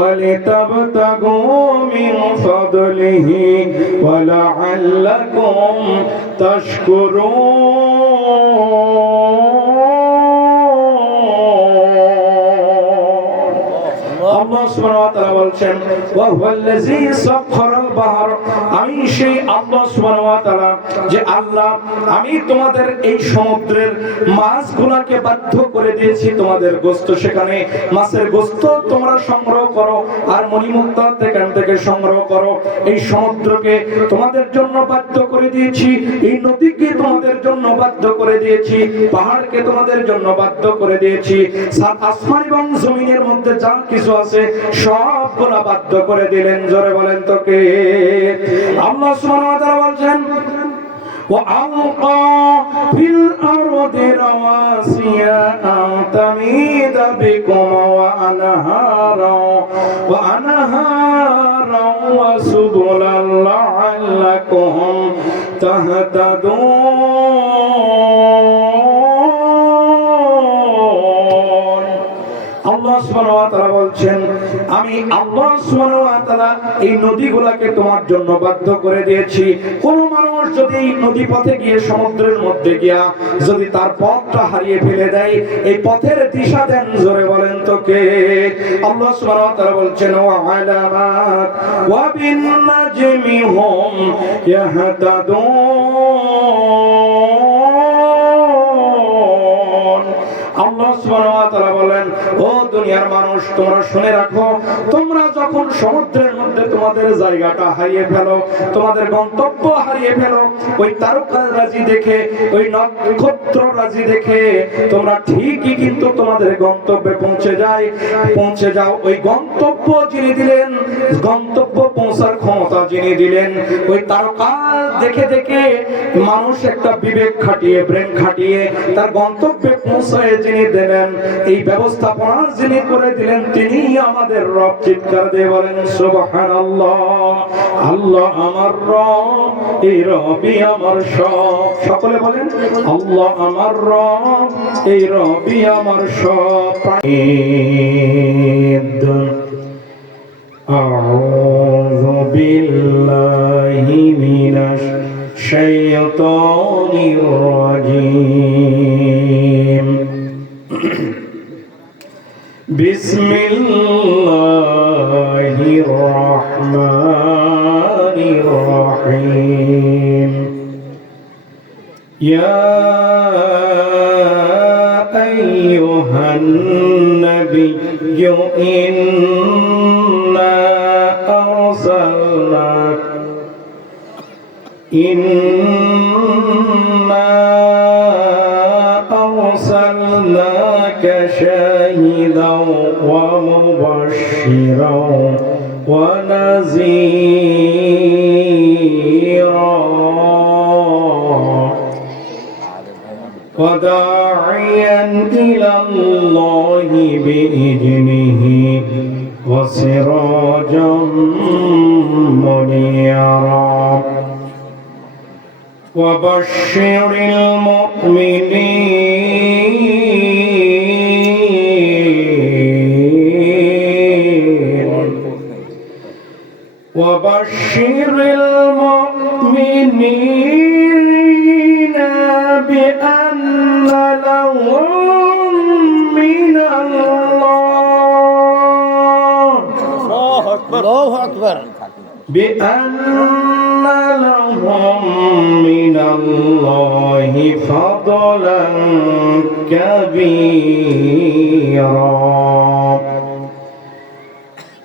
ولتبتغوا من فضله ولعلكم আল্লাহ সুবহানাহু ওয়া তাআলা বলছেন ওয়া হুয়াল্লাযী সাখখারাল বাহর, আমি সেই আল্লাহ সুবহানাহু ওয়া তাআলা যে আল্লাহ আমি তোমাদের এই সমুদ্রের মাছগুলোকে বাধ্য করে দিয়েছি তোমাদের গোশত, সেখানে মাছের গোশত তোমরা সংগ্রহ করো আর মণিমুক্তা সেখান থেকে সংগ্রহ করো। এই সমুদ্রকে তোমাদের জন্য বাধ্য করে দিয়েছি, এই নদীকে তোমাদের জন্য বাধ্য করে দিয়েছি, পাহাড়কে তোমাদের জন্য বাধ্য করে দিয়েছি, সাত আসমান এবং জমিনের মধ্যে যা কিছু আছে সবগুলো বাধ্য করে দিলেন। জোরে বলেন তো কে? আল্লাহ সুবহানাহু ওয়া তাআলা বলেন وَأَلْقَى فِي الْأَرْضِ رَوَاسِيَ أَن تَمِيدَ بِكُمْ وَأَنْهَارًا وَسُبُلًا لَعَلَّكُمْ تَهْتَدُونَ। আল্লাহ সুবহানাহু ওয়া তাআলা বলছেন আমি আল্লাহ সুবহানাহু ওয়া তাআলা এই নদীগুলোকে তোমার জন্য বাধ্য করে দিয়েছি। কোন মানুষ যদি এই নদী পথে গিয়ে সমুদ্রের মধ্যে গিয়া যদি তার পথটা হারিয়ে ফেলে দেয়, এই পথের দিশা দেন। জোরে বলেন তো কে? আল্লাহ সুবহানাহু ওয়া তাআলা বলছেন ওয়া আলামাত ওয়া বিন নাজমি হুম ইয়াহতাদুন। আল্লাহ সুবহানাহু ওয়া তাআলা বলেন ও দুনিয়ার মানুষ তোমরা শুনে রাখো, তোমরা যখন সমুদ্রের মধ্যে তোমাদের জায়গাটা হারিয়ে ফেলো, তোমাদের গন্তব্য হারিয়ে ফেলো, ওই তারকারাজি দেখে, ওই নক্ষত্র রাজি দেখে তোমরা ঠিকই কিন্তু তোমাদের গন্তব্যে পৌঁছে যাও। ওই গন্তব্য যিনি দিলেন, গন্তব্য পৌঁছার ক্ষমতা যিনি দিলেন, ওই তারকা দেখে দেখে মানুষ একটা বিবেক খাটিয়ে, ব্রেন খাটিয়ে তার গন্তব্যে পৌঁছায় যিনি দিলেন, এই ব্যবস্থাপনা যিনি করে দিলেন, তিনি আমাদের রব। চিৎকার দিয়ে বলেন সুবহানাল্লাহ। আল্লাহ আমার রব, এই রবই আমার সব। সকলে বলেন আল্লাহ আমার রব, এই রবই আমার সব। আউযু বিল্লাহি মিনাশ শাইতানির রাজীম। বিসমিল্লাহির রহমানির রহিম। ইয়া আইয়ুহান নাবিয়্যু ইন্না আরসালনাকা শাহিদাও ওয়া মুবাশশিরাও ওয়া নাযীরা ওয়া দা'iয়ান ইলাল্লাহি বিইذনিহি ওয়া সিরাজাম মুনীরা وبشر المؤمنين بأن لهم من الله بأن لهم من الله فضلا كبيرا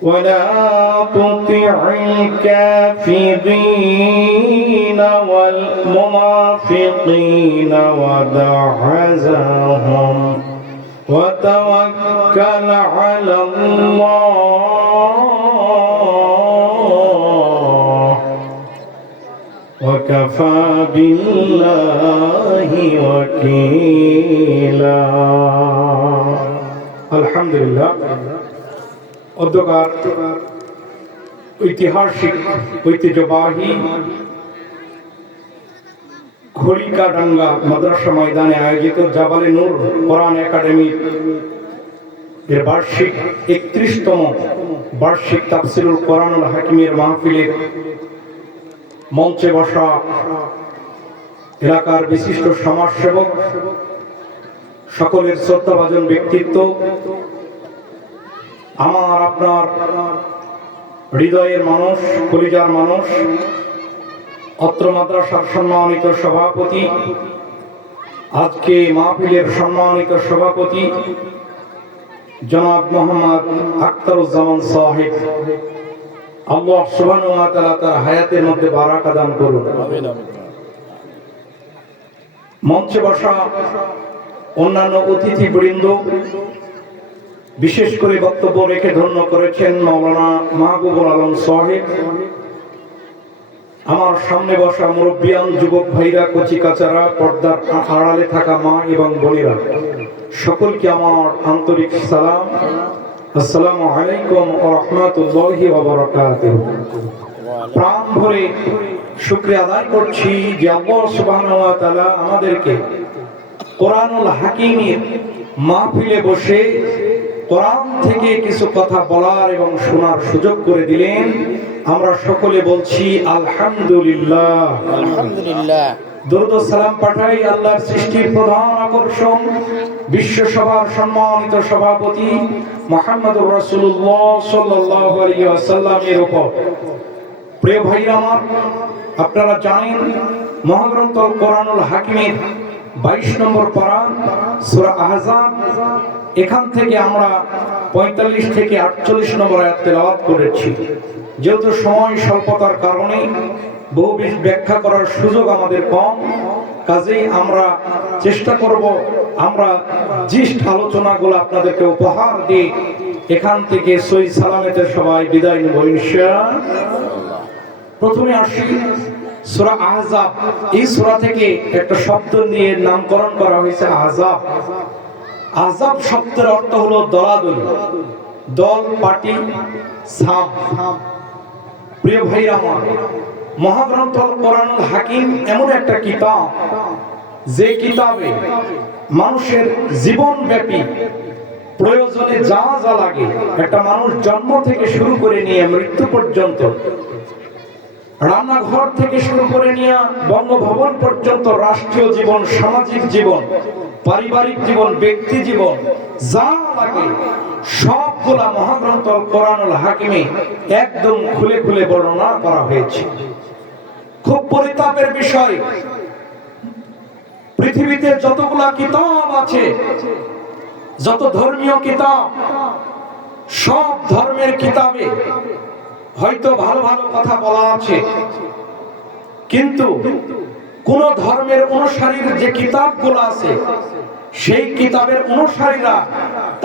ولا تطع الكافرين والمنافقين ودع أذاهم وتوكل على الله وكفى بالله وكيلا الحمد لله অধ্যকার ঐতিহাসিক ঐতিহ্যবাহী খড়িকাডাঙ্গা মাদ্রাসা ময়দানে আয়োজিত জাবালে নূর কোরআন একাডেমি এর বার্ষিক ৩১তম বার্ষিক তাফসীরুল কোরআনুল হাকিমের মাহফিলের মঞ্চে বসা এলাকার বিশিষ্ট সমাজসেবক, সকলের শ্রদ্ধাভাজন ব্যক্তিত্ব, আমার আপনার হৃদয়ের মানুষ, কলিজার মানুষ, অত্র মাদ্রাসার সম্মানিত সভাপতি, আজকে মাহফিলের সম্মানিত সভাপতি জনাব মোহাম্মদ আখতারুজ্জামান সাহেব, আল্লাহ সুবহানাহু ওয়া তাআলা তার হায়াতের মধ্যে বারাকা দান করুন। মঞ্চে বসা অন্যান্য অতিথিবৃন্দ, বিশেষ করে বক্তব্য রেখে ধন্য করেছেন মাওলানা মাহবুবুল আলম সাহেব, আমার সামনে বসা মুরব্বিয়ান, যুবক ভাইরা, কচি কাচারা, পর্দার আড়ালে থাকা মা এবং বোনেরা, সকলকে আমার আন্তরিক সালাম। আসসালামু আলাইকুম ওয়া রাহমাতুল্লাহি ওয়া বারাকাতুহু। প্রাণ ভরে শুকরিয়া আদায় করছি যে আল্লাহ সুবহানাহু ওয়া তাআলা আমাদেরকে কোরআনুল হাকিমের মাহফিলে বসে কোরআন থেকে কিছু কথা বলার এবং শোনার সুযোগ করে দিলেন। আমরা সকলে বলছি আলহামদুলিল্লাহ, আলহামদুলিল্লাহ। দরুদ ও সালাম পাঠাই আল্লাহর সৃষ্টির প্রধান আকর্ষণ, বিশ্ব সভার সম্মানিত সভাপতি মুহাম্মদুর রাসূলুল্লাহ সাল্লাল্লাহু আলাইহি ওয়াসাল্লামের উপর। প্রিয় ভাইরা আমার, আপনারা জানেন মহাগ্রন্থ কোরআনুল হাকিমের 22 নম্বর পারা সূরা আহজাব, এখান থেকে আমরা 45 থেকে 48 নম্বর আয়াত তেলাওয়াত করেছি। যেহেতু সময় স্বল্পতার কারণে বহু ব্যাখ্যা করার সুযোগ আমাদের কম, কাজেই আমরা চেষ্টা করব আমরা জিষ্ট আলোচনাগুলো আপনাদেরকে উপহার দিয়ে এখান থেকে সহি সালামেতে সবাই বিদায় নেব ইনশাআল্লাহ। প্রথমে আসি সূরা আহজাব। এই সূরা থেকে একটা শব্দ নিয়ে নামকরণ করা হয়েছে আহজাব। আহজাব শব্দের অর্থ হলো দলাদলি, দল, পার্টি, সাব। প্রিয় ভাইরা আমার, মহাগ্রন্থ কোরআনুল হাকিম এমন একটা কিতাব যে কিতাবে মানুষের জীবনব্যাপী প্রয়োজনে যা যা লাগে, একটা মানুষ জন্ম থেকে শুরু করে নিয়ে মৃত্যু পর্যন্ত, রান্নাঘর থেকে শুরু করে নিয়ে বঙ্গভবন পর্যন্ত, রাষ্ট্রীয় জীবন, সামাজিক জীবন, পারিবারিক জীবন, ব্যক্তি জীবন, যা লাগে সবগুলা মহাগ্রন্থ কোরআনুল হাকিমে একদম খুলে খুলে বর্ণনা করা হয়েছে। খুব পরিতাপের বিষয়, পৃথিবীতে যতগুলা কিতাব আছে, যত ধর্মীয় কিতাব, সব ধর্মের কিতাবে হয়তো ভালো ভালো কথা বলা আছে, কিন্তু কোন ধর্মের অনুসারীর যে কিতাবগুলো আছে, সেই কিতাবের অনুসারীরা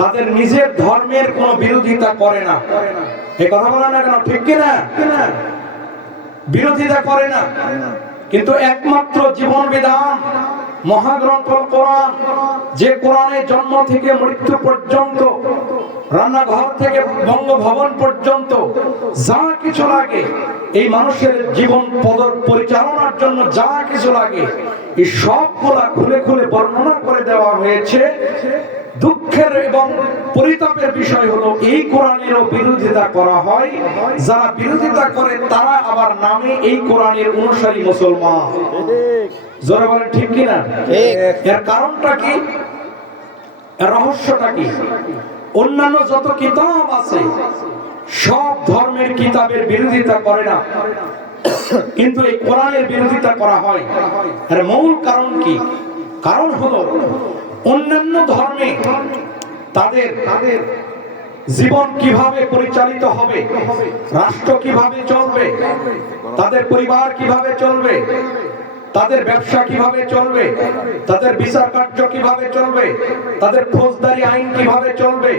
তাদের নিজের ধর্মের কোন বিরোধিতা করে না। এই কথা বলা না কেন, ঠিক কিনা? বিরোধিতা করে না, কিন্তু একমাত্র জীবন বিধান মহাগ্রন্থ কোরআন, যে কোরআনে জন্ম থেকে মৃত্যু পর্যন্ত, রান্নাঘর থেকে বঙ্গভবন পর্যন্ত যা কিছু লাগে, এই মানুষের জীবন পরিচালনার জন্য যা কিছু লাগে, এই সবগুলা খুলে খুলে বর্ণনা করে দেওয়া হয়েছে। দুঃখের এবং পরিতাপের বিষয় হলো এই কোরআনেরও বিরোধিতা করা হয়। যারা বিরোধিতা করে তারা আবার নামে এই কোরআনের অনুসারী মুসলমান। জোরে বলেন ঠিক কিনা? এর কারণটা কি, এর রহস্যটা কি? অন্যান্য যত কিতাব আছে সব ধর্মের কিতাবের বিরোধিতা করে না, কিন্তু এই কোরআনের বিরোধিতা করা হয়। এর মূল কারণ কি? কারণ হলো অন্যান্য ধর্মে তাদের জীবন কিভাবে পরিচালিত হবে, রাষ্ট্র কিভাবে চলবে, তাদের পরিবার কিভাবে চলবে, তাদের ব্যবসা কিভাবে চলবে, তাদের বিচার কার্য কিভাবে চলবে, তাদের ফৌজদারি আইন কিভাবে চলবে,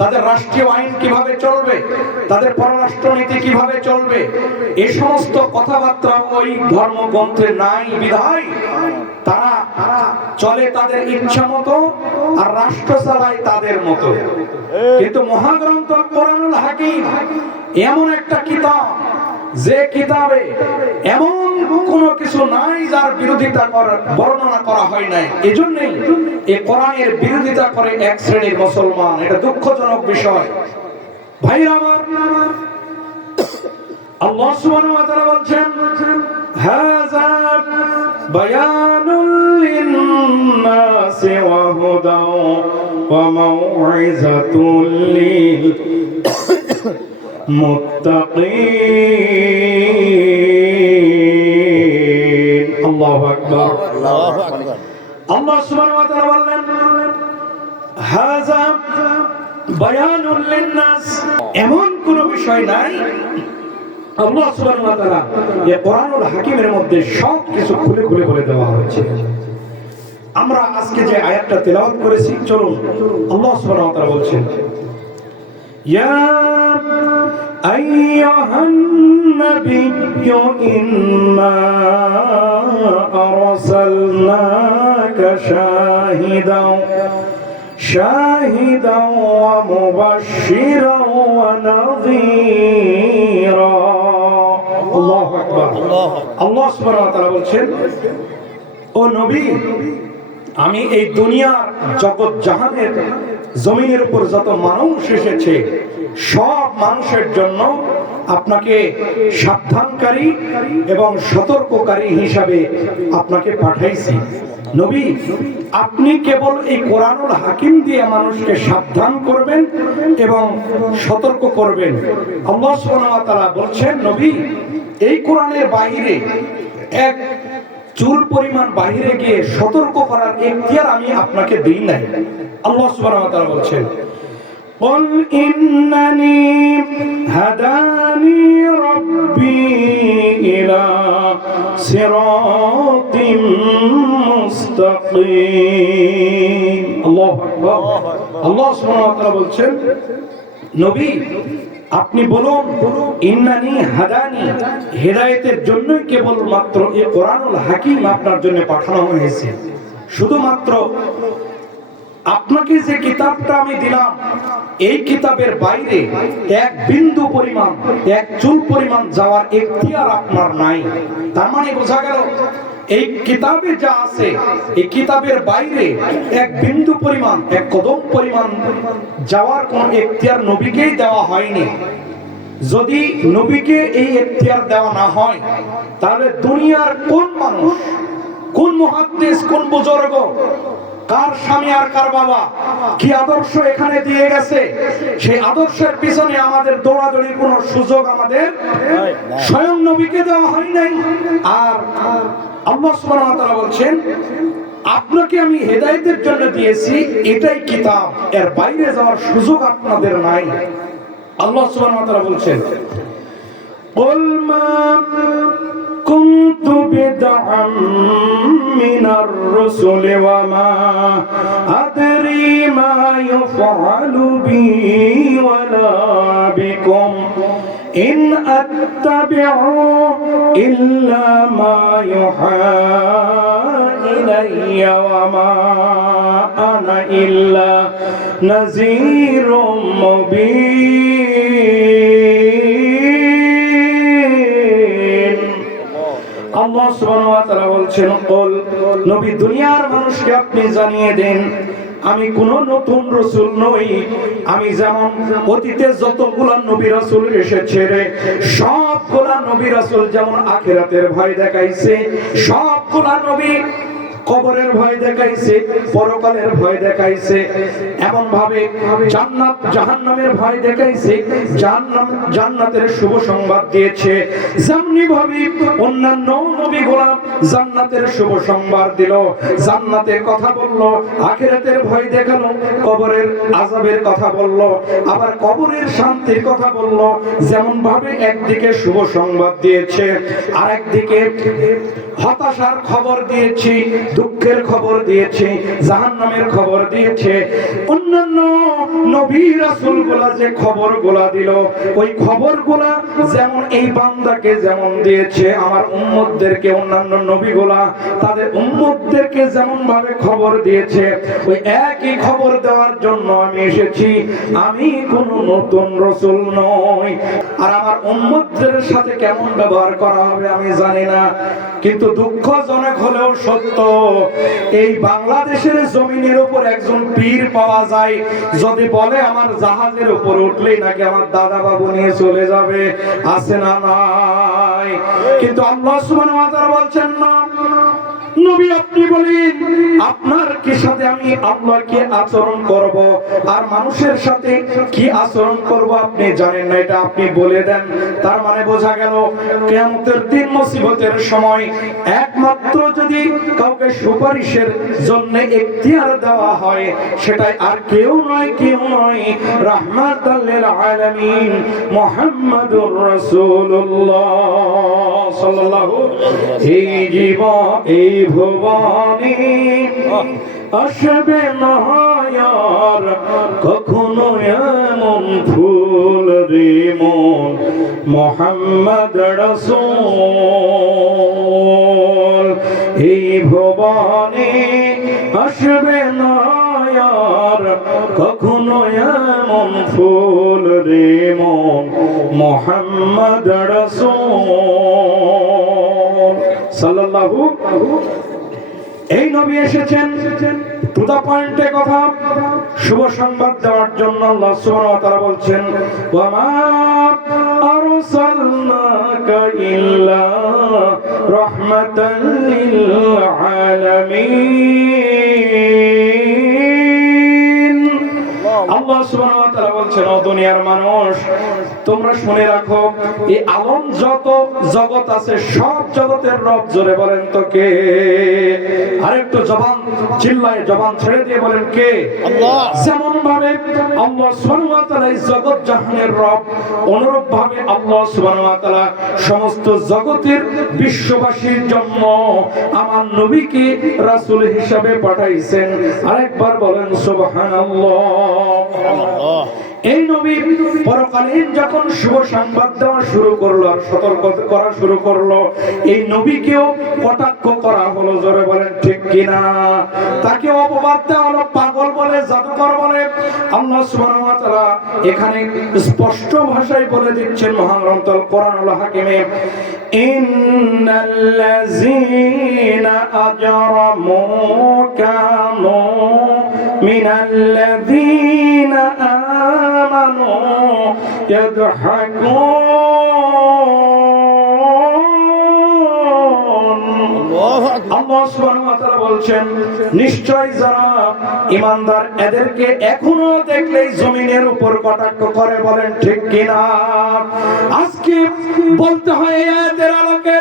তাদের রাষ্ট্রীয় আইন কিভাবে চলবে, তাদের পররাষ্ট্র নীতি কিভাবে চলবে, এই সমস্ত কথাবার্তা ওই ধর্মগ্রন্থে নাই বিধায় তারা চলে তাদের ইচ্ছা মতো আর রাষ্ট্র চালায় তাদের মতো। কিন্তু মহাগ্রন্থ কোরআনুল হাকিম এমন একটা কিতাব, যে কিতাবে এমন কোনো কিছু নাই যার বিরোধিতা করার বর্ণনা করা হয় নাই। এজন্যই এই কোরআনের বিরোধিতা করে এক শ্রেণীর মুসলমান। এটা দুঃখজনক বিষয়। ভাইরা আমার, আল্লাহ সুবহানাহু ওয়া তাআলা বলছেন, হাযা বায়ানুল লিন-নাসি ওয়া হুদাও ওয়া মাউইযাতুল লিল মুত্তাকিন। আল্লাহু আকবার, আল্লাহু আকবার। আল্লাহ সুবহানাহু ওয়া তাআলা বললেন, হাযা বায়ানুল লিন-নাস, এমন কোন বিষয় নাই। আল্লাহ সুবহানাহু ওয়া তাআলা এই কোরআনুল হাকিমের মধ্যে সব কিছু খুলে খুলে বলে দেওয়া হয়েছে। আমরা আজকে যে আয়াতটা তেলাওয়াত করেছি, চলুন আল্লাহ সুবহানাহু ওয়া তাআলা বলছেন, ইয়া আইয়ুহান নাবিয়্যু ইন্না আরসালনাকা শাহিদাও ওয়া মুবাশশিরাও ওয়া নাযীরা। আল্লাহু আকবার। আল্লাহ সুবহানাহু ওয়া তাআলা বলছেন, ও নবী, আমি এই দুনিয়ার জগৎ জাহানের জমিনের উপর যত মানুষ এসেছে সব মানুষের জন্য আপনাকে সাবধানকারী এবং সতর্ককারী হিসাবে আপনাকে পাঠাইছি। নবী, আপনি কেবল এই কোরআনুল হাকিম দিয়ে মানুষকে সাবধান করবেন এবং সতর্ক করবেন। আল্লাহ সুবহানাহু ওয়া তাআলা বলছেন, নবী, এই কোরআনের বাইরে এক চুল পরিমাণ বাইরে গিয়ে সতর্ক করার এখতিয়ার আমি আপনাকে দেই নাই। আল্লাহ সুবহানাহু ওয়া তাআলা বলছেন, قل إنني هداني ربي إلى صراط مستقيم। الله أكبر। আল্লাহ সুবহানাহু ওয়া তাআলা বলছেন, নবী, আপনি বলুন, ইন্নানি হাদানি, হেদায়েতের জন্যই কেবলমাত্র এই কোরআনুল হাকিম আপনার জন্য পাঠানো হয়েছে। শুধুমাত্র আপনাকে যে কিতাবটা আমি দিলাম, এই কিতাবের বাইরে এক বিন্দু পরিমাণ, এক চুল পরিমাণ যাওয়ার এখতিয়ার আপনার নাই। তার মানে বোঝা গেল, এই কিতাবে যা আছে, এই কিতাবের বাইরে এক বিন্দু পরিমাণ, এক কদম পরিমাণ যাওয়ার কোন এখতিয়ার নবীকেই দেওয়া হয়নি। যদি নবীকে এই এখতিয়ার দেওয়া না হয়, তাহলে দুনিয়ার কোন মানুষ, কোন মুহাদ্দিস, কোন বুজুর্গ, কার স্বামী আর কার বাবা কি আদর্শ এখানে দিয়ে গেছে, সেই আদর্শের পিছনে আমাদের দৌড়াদৌড়ির কোনো সুযোগ আমাদের স্বয়ং নবীকে দেওয়া হয় নাই। আর আল্লাহ সুবহানাহু ওয়া তাআলা বলছেন, আপনাকে আমি হেদায়েতের জন্য দিয়েছি, এটাই কিতাব, এর বাইরে যাওয়ার সুযোগ আপনাদের নাই। আল্লাহ সুবহানাহু ওয়া তাআলা বলছেন, قل ما كنت بدعا من الرسل وما أدري ما يفعل بي ولا بكم إن أتبع إلا ما يوحى إلي وما أنا إلا نذير مبين। আল্লাহ সুবহানাহু ওয়া তাআলা বলছেন, কুল, নবী, দুনিয়ার মানুষকে আপনি জানিয়ে দেন, আমি কোন নতুন রাসূল নই। আমি যেমন অতীতে যতগুলা নবী রাসূল এসেছে, সবগুলা নবী রাসূল যেমন আখিরাতের ভয় দেখাইছে, সবগুলা নবী কবরের ভয় দেখাইছে, পরকালের ভয় দেখাইছে, এমন ভাবে জান্নাত জাহান্নামের ভয় দেখাইছে, জান্নাতের শুভ সংবাদ দিয়েছে। যেমনি ভাবে অন্যান্য নবীগুলো জান্নাতের শুভ সংবাদ দিল, জান্নাতের কথা বলল, আখিরাতের ভয় দেখালো, কবরের আযাবের কথা বলল, আবার কবরের শান্তির কথা বলল। যেমন ভাবে একদিকে শুভ সংবাদ দিয়েছে, আর একদিকে হতাশার খবর দিয়েছি, দুঃখের খবর দিয়েছে, জাহান্নামের খবর দিয়েছে। অন্যান্য নবী রাসূলগুলা যে খবরগুলা দিল, ওই খবরগুলা যেমন এই বান্দাকে যেমন দিয়েছে, আমার উম্মতদেরকে অন্যান্য নবীগুলা তাদের উম্মতদেরকে যেমন ভাবে খবর দিয়েছে, ওই একই খবর দেওয়ার জন্য আমি এসেছি। আমি কোন নতুন রাসূল নই। আর আমার উম্মতদের সাথে কেমন ব্যবহার করা হবে আমি জানি না। কিন্তু দুঃখজনক হলেও সত্য, এই বাংলাদেশের জমিনের উপর একজন পীর পাওয়া যায়, যদি বলে আমার জাহাজের উপর উঠলেই নাকি আমার দাদা বাবু নিয়ে চলে যাবে। আছে না নাই? কিন্তু আল্লাহ সুবহানাহু ওয়া তাআলা বলছেন না, নবী আপনি বলেন আপনার কি সাথে আমি আল্লাহ কি আচরণ করব আর মানুষের সাথে কি আচরণ করব আপনি জানেন না, এটা আপনি বলে দেন। তার মানে বোঝা গেল কিয়ামতের দিন মুসিবতের সময় একমাত্র যদি কাউকে সুপারিশের জন্য এখতিয়ার দেওয়া হয়, সেটাই আর কেউ নয় রাহমাতাল লিল আলামিন মুহাম্মাদুর রাসূলুল্লাহ সাল্লাল্লাহু এই জীবন এই ভুবনে আসবে না আর কখনো এমন ফুল রে মন মুহাম্মদ রাসূল এই ভুবনে আসবে না আর কখনো এমন ফুল রে মন মুহাম্মদ রাসূল সাল্লাল্লাহু। এই নবী এসেছেন টু দা পয়েন্টে কথা, শুভ সংবাদ দেওয়ার জন্য। আল্লাহ সুবহানাহু ওয়া তাআলা বলছেন, ওয়া মা আরসালনাকা ইল্লা রাহমাতাল লিল আলামিন। আল্লাহ সুবহানাহু ওয়া তাআলা বলছেন, ও দুনিয়ার মানুষ তোমরা শুনে রাখো, এই আলম যত জগৎ আছে সব জগতের রব, জোরে বলেন তো কে? আরেকটু জবান চিল্লায় জবান ছেড়ে দিয়ে বলেন কে? আল্লাহ। যেমন ভাবে আল্লাহ সুবহানাহু ওয়া তাআলা এই জগৎ জাহানের রব, অনুরূপ ভাবে আল্লাহ সুবহানাহু ওয়া তাআলা সমস্ত জগতের বিশ্ববাসীর জন্য আমার নবীকে রাসূল হিসাবে পাঠাইছেন। আরেকবার বলেন সুবহানাল্লাহ। এই নবী পরকালীন যখন শুভ সংবাদ দেওয়া শুরু করলো আর সতর্ক করা শুরু করলো, এই নবীকেও কটাক্ষ করা হলো, জোরে বলেন ঠিক কিনা? তাকে অপবাদ দেওয়া হলো, পাগল বলে, জাদুকর বলে। আল্লাহ সুবহানাহু ওয়া তাআলা এখানে স্পষ্ট ভাষায় বলে দিচ্ছেন মহান গ্রন্থ কোরআনুল হাকিমে, ইন্নাল্লাযীনা আজরামু কানু মিনাল্লাযীনা আমানু ইয়াদহাকুন। আল্লাহ সুবহানাহু ওয়া তাআলা বলছেন, নিশ্চয় যারা ঈমানদার এদেরকে এখনো দেখলেই জমিনের উপর কটাক্ষ করে, বলেন ঠিক কিনা? আজকে বলতে হয় এই আয়াতের আলোকে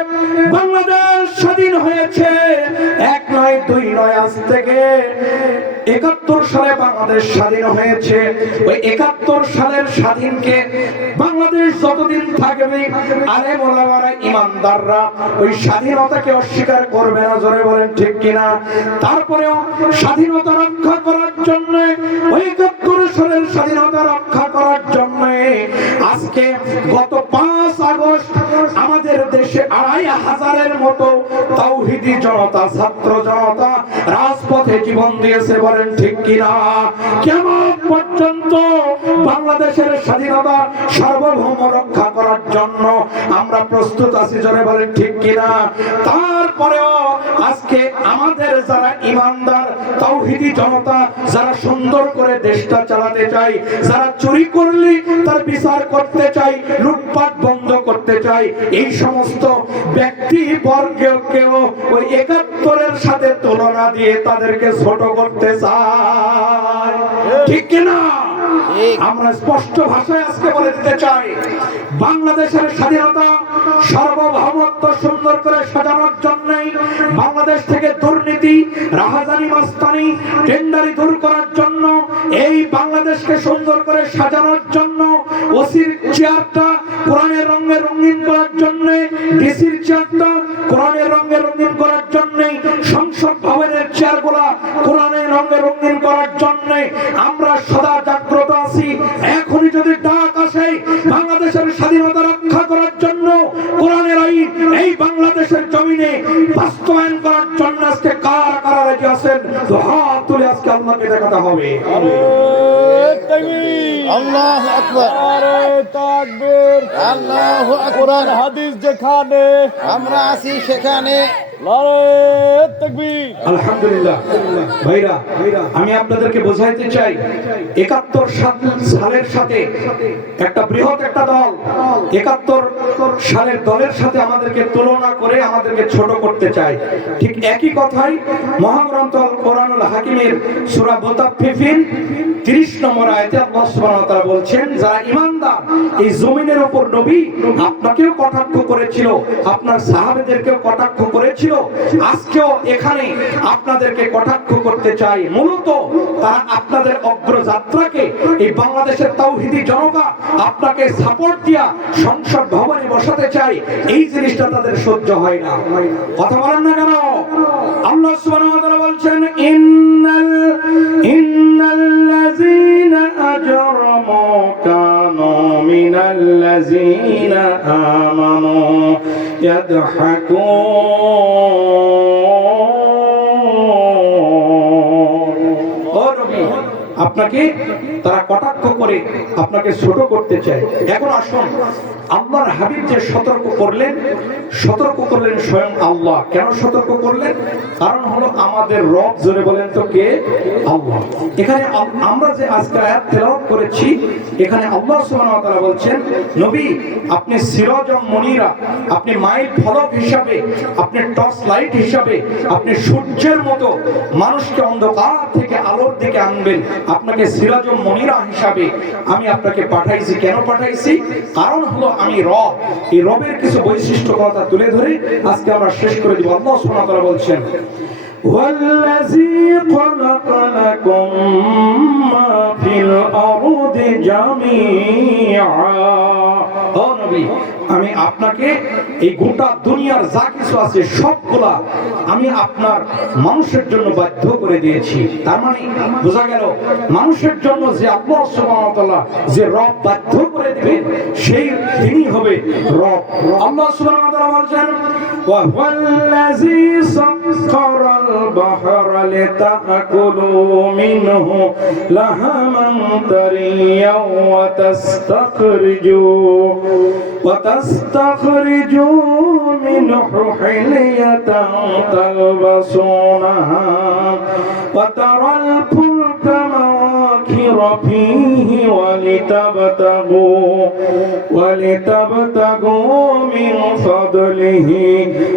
বাংলাদেশ স্বাধীন হয়েছে, এক নয় দুই নয়, আজ থেকে ৭১ সালে বাংলাদেশ স্বাধীন হয়েছে। ওই ৭১ সালের স্বাধীনকে বাংলাদেশ যতদিন থাকবে আলেম ওলামারা ঈমানদাররা ওই স্বাধীনতাকে অস্বীকার করবে না, জোরে বলেন ঠিক কিনা? তারপরেও স্বাধীনতা রক্ষা করার জন্য, ওই ৭১ সালের স্বাধীনতা রক্ষা করার জন্য আজকে গত ৫ আগস্ট আমাদের দেশে ২৫০০-এর মতো তাওহীদি জনতা, ছাত্র জনতা রাজপথে জীবন দিয়েছে, বলেন ঠিক কিনা? কিয়ামত পর্যন্ত বাংলাদেশের স্বাধীনতা সার্বভৌম রক্ষা করার জন্য আমরা প্রস্তুত আছি, জোরে বলেন ঠিক কিনা? তারপরেও আজকে আমাদের যারা ঈমানদার তাওহীদি জনতা, যারা সুন্দর করে দেশটা চালাতে চাই, যারা চুরি করলে তার বিচার করতে চাই, লুটপাট বন্ধ করতে চাই, এই সমস্ত ব্যক্তি বর্গকেও ওই ৭১-এর সাথে তুলনা দিয়ে তাদেরকে ছোট করতে চায়, ঠিক কিনা? আমরা স্পষ্ট ভাষায় আজকে বলে দিতে চাই, বাংলাদেশের স্বাধীনতা সার্বভৌমত্ব সুন্দর করে সাজানোর জন্য, বাংলাদেশ থেকে দুর্নীতি, রাহাজানি, মাস্তানি, টেন্ডারি দূর করার জন্য, এই বাংলাদেশকে সুন্দর করে সাজানোর জন্য, ওসির চেয়ারটা কোরআনের রঙে রঙিন করার জন্য, ডিসির চেয়ারটা কোরআনের রঙে রঙিন করার জন্য, সংসদ ভবনের চেয়ারগুলা কোরআনের রঙে রঙিন করার জন্য আমরা সদা জাগ্রত জাগ্রত আছি। এখনই যদি ডাক আসে বাংলাদেশের স্বাধীনতা রক্ষা করার জন্য, কোরআনের আইন এই বাংলাদেশের জমিনে বাস্তবায়ন করার জন্য আজকে কারা কারা রাজি আছেন? তো হাত তুলে আজকে আল্লাহকে দেখাতে হবে। আল্লাহু আকবার, নারে তাকবীর, আল্লাহু আকবার। কোরআন হাদিস যেখানে আমরা আছি সেখানে নারে তাকবীর। আলহামদুলিল্লাহ। ভাইরা, আমি আপনাদেরকে বোঝাইতে চাই 71 সালের সাথে একটা বৃহৎ একটা দল 71 সালের দলের সাথে আমাদেরকে তুলনা করে আমাদেরকে ছোট করতে চায়। ঠিক একই কথাই মহাগ্রন্থ আল কোরআনুল হাকিমের সূরা মুতাফফিফিন 30 নম্বর আয়াতে আল্লাহ সুবহানাহু ওয়া তাআলা বলছেন, যারা ঈমানদার এই জমিনের উপর নবী আপনাকেও কটাক্ষ করেছিল, আপনার সাহাবীদেরকেও কটাক্ষ করেছিল, আজকেও এখানে আপনাদেরকে কটাক্ষ করতে চাই। মূলত তারা আপনাদের অগ্রযাত্রাকে এই বাংলাদেশের তাওহীদি জনতা আপনাকে সাপোর্ট দিয়া সংসদ ভবনে বসাতে চাই। এই জিনিসটা তাদের সহ্য হয় না। কথা বলেন না কেন? আল্লাহ সুবহানাহু ওয়া তাআলা বলছেন, ইন্নাল্লাযীনা আজরামু কানু মিনাল্লাযীনা আমানু ইয়াদহাকুন। আপনাকে তারা কটাক্ষ করে আপনাকে ছোট করতে চায়। এখন আসুন, আল্লাহর হাবিব যে সতর্ক করলেন স্বয়ং আল্লাহ। কেন সতর্ক করলেন? কারণ হলো আমাদের রব। জোরে বলেন তো কে? আল্লাহ। এখানে আমরা যে আজকে আয়াত তেলাওয়াত করেছি, এখানে আল্লাহ সুবহানাহু ওয়া তাআলা বলছেন, নবী আপনি সিরাজম মুনিরা, আপনি মাইল ফলক হিসাবে, আপনি টর্চ লাইট হিসাবে, আপনি সূর্যের মতো মানুষকে অন্ধকার থেকে আলোর দিকে আনবেন। আপনাকে সিরাজম মুনিরা হিসাবে আমি আপনাকে পাঠাইছি। কেন পাঠাইছি? কারণ হলো আমি রব। এই রবের কিছু বৈশিষ্ট্য কথা তুলে ধরে আজকে আমরা শেষ করে দিব। আল্লাহ সুবহানাহু ওয়া তাআলা বলছেন, ওয়াল্লাযী খালাকা লাকুম মা ফিল আরদি জামিআ। ও নবী, আমি আপনাকে এই গোটা দুনিয়ার যা কিছু আছে সবগুলা আমি আপনার মানুষের জন্য বাধ্য করে দিয়েছি। তার মানে বোঝা গেল, মানুষের জন্য যে আল্লাহ সুবহানাহু ওয়া তাআলা যে রব বাধ্য করে দিবেন, সেই তিনি হবে রব। আল্লাহ সুবহানাহু ওয়া তাআলা বলছেন, ওয়া হুয়াল্লাযী সাখখারাল বাহরা লিতাকুলু মিনহু লাহামান তারিয়াও ওয়া তাস্তাখরিজু মিনহু হিলিয়াতান তালবাসুনাহা ওয়া তারাল ফুলকা মাওয়াখিরা ফীহি ওয়ালিতাবতাগু মিন ফাদলিহি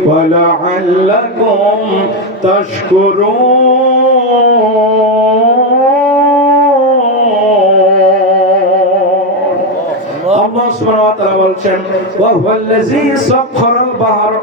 ওয়া লাআল্লাকুম তাশকুরুন। আল্লাহ সুবহানাহু ওয়া তাআলা বলছেন, ওয়া হুয়াল্লাযী সাখখারাল বাহর,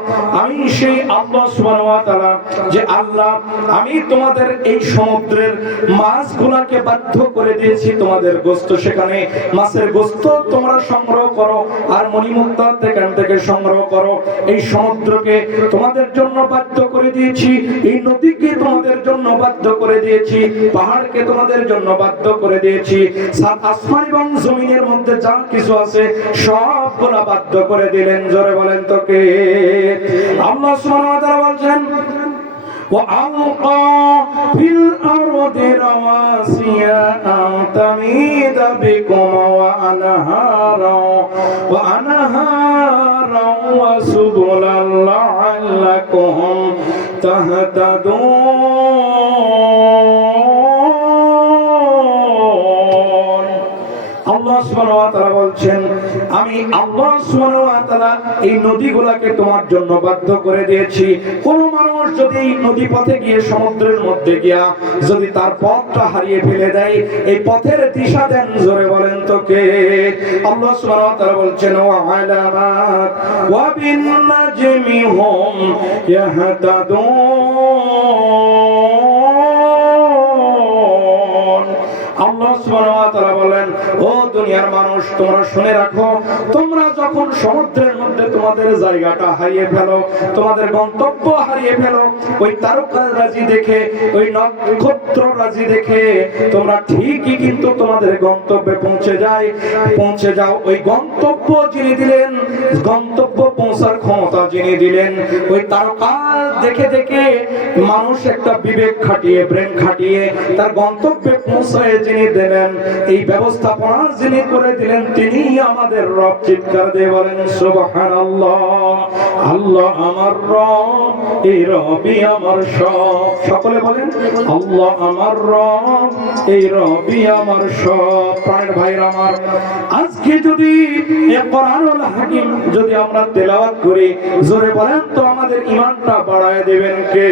আমি সেই আল্লাহ সুবহানাহু ওয়া তাআলা যে আল্লাহ আমি তোমাদের এই সমুদ্রের মাছগুলোকে বাধ্য করে দিয়েছি তোমাদের গোশত, সেখানে মাছের গোশত তোমরা সংগ্রহ করো আর মণিমুক্তা সেখান থেকে সংগ্রহ করো। এই সমুদ্রকে তোমাদের জন্য বাধ্য করে দিয়েছি, এই নদীকে তোমাদের জন্য বাধ্য করে দিয়েছি, পাহাড়কে তোমাদের জন্য বাধ্য করে দিয়েছি, সাত আসমান এবং জমিনের মধ্যে যা কিছু আছে সবগুলা বাধ্য করে দিলেন। জোরে বলেন তো কে? আল্লাহ সুবহানাহু ওয়া তাআলা বলছেন, وألقى في الأرض رواسي أن تميد بكم وأنهارا وسبلا لعلكم تهتدون। আল্লাহ সুবহানাহু ওয়া তাআলা বলছেন, আমি আল্লাহ সুবহানাহু ওয়া তাআলা এই নদীগুলোকে তোমার জন্য বাধ্য করে দিয়েছি। কোন মানুষ যদি এই নদী পথে গিয়ে সমুদ্রের মধ্যে গিয়া যদি তার পথটা হারিয়ে ফেলে দেয়, এই পথের দিশা দেন। জোরে বলেন তো কে? আল্লাহ সুবহানাহু ওয়া তাআলা বলছেন, ওয়া আলামাত ওয়া বিন নাজমি হুম ইয়াহতাদুন। আল্লাহ সুবহানাহু ওয়া তাআলা বলেন, ও দুনিয়ার মানুষ তোমরা শুনে রাখো, তোমরা যখন সমুদ্রের মধ্যে তোমাদের জায়গাটা হারিয়ে ফেলো, তোমাদের গন্তব্য হারিয়ে ফেলো, ওই তারকারাজি দেখে, ওই নক্ষত্ররাজি দেখে তোমরা ঠিকই কিন্তু তোমাদের গন্তব্যে পৌঁছে যাও। ওই গন্তব্য যিনি দিলেন, গন্তব্য পৌঁছার ক্ষমতা যিনি দিলেন, ওই তারকা দেখে দেখে মানুষ একটা বিবেক খাটিয়ে, ব্রেন খাটিয়ে তার গন্তব্যে পৌঁছায় যিনি দিলেন, এই ব্যবস্থাপনা যিনি করে দিলেন, তিনি আমাদের রব। চিৎকার দিয়ে বলেন সুবহানাল্লাহ। আল্লাহ আমার রব, এই রবই আমার সব। সকলে বলেন আল্লাহ আমার রব, এই রবই আমার সব। প্রাণের ভাইরা আমার, আজকে যদি এই কোরআনুল হাকিম যদি আমরা তেলাওয়াত করি, জোরে বলেন তো আমাদের ঈমানটা বাড়ায় দিবেন কে?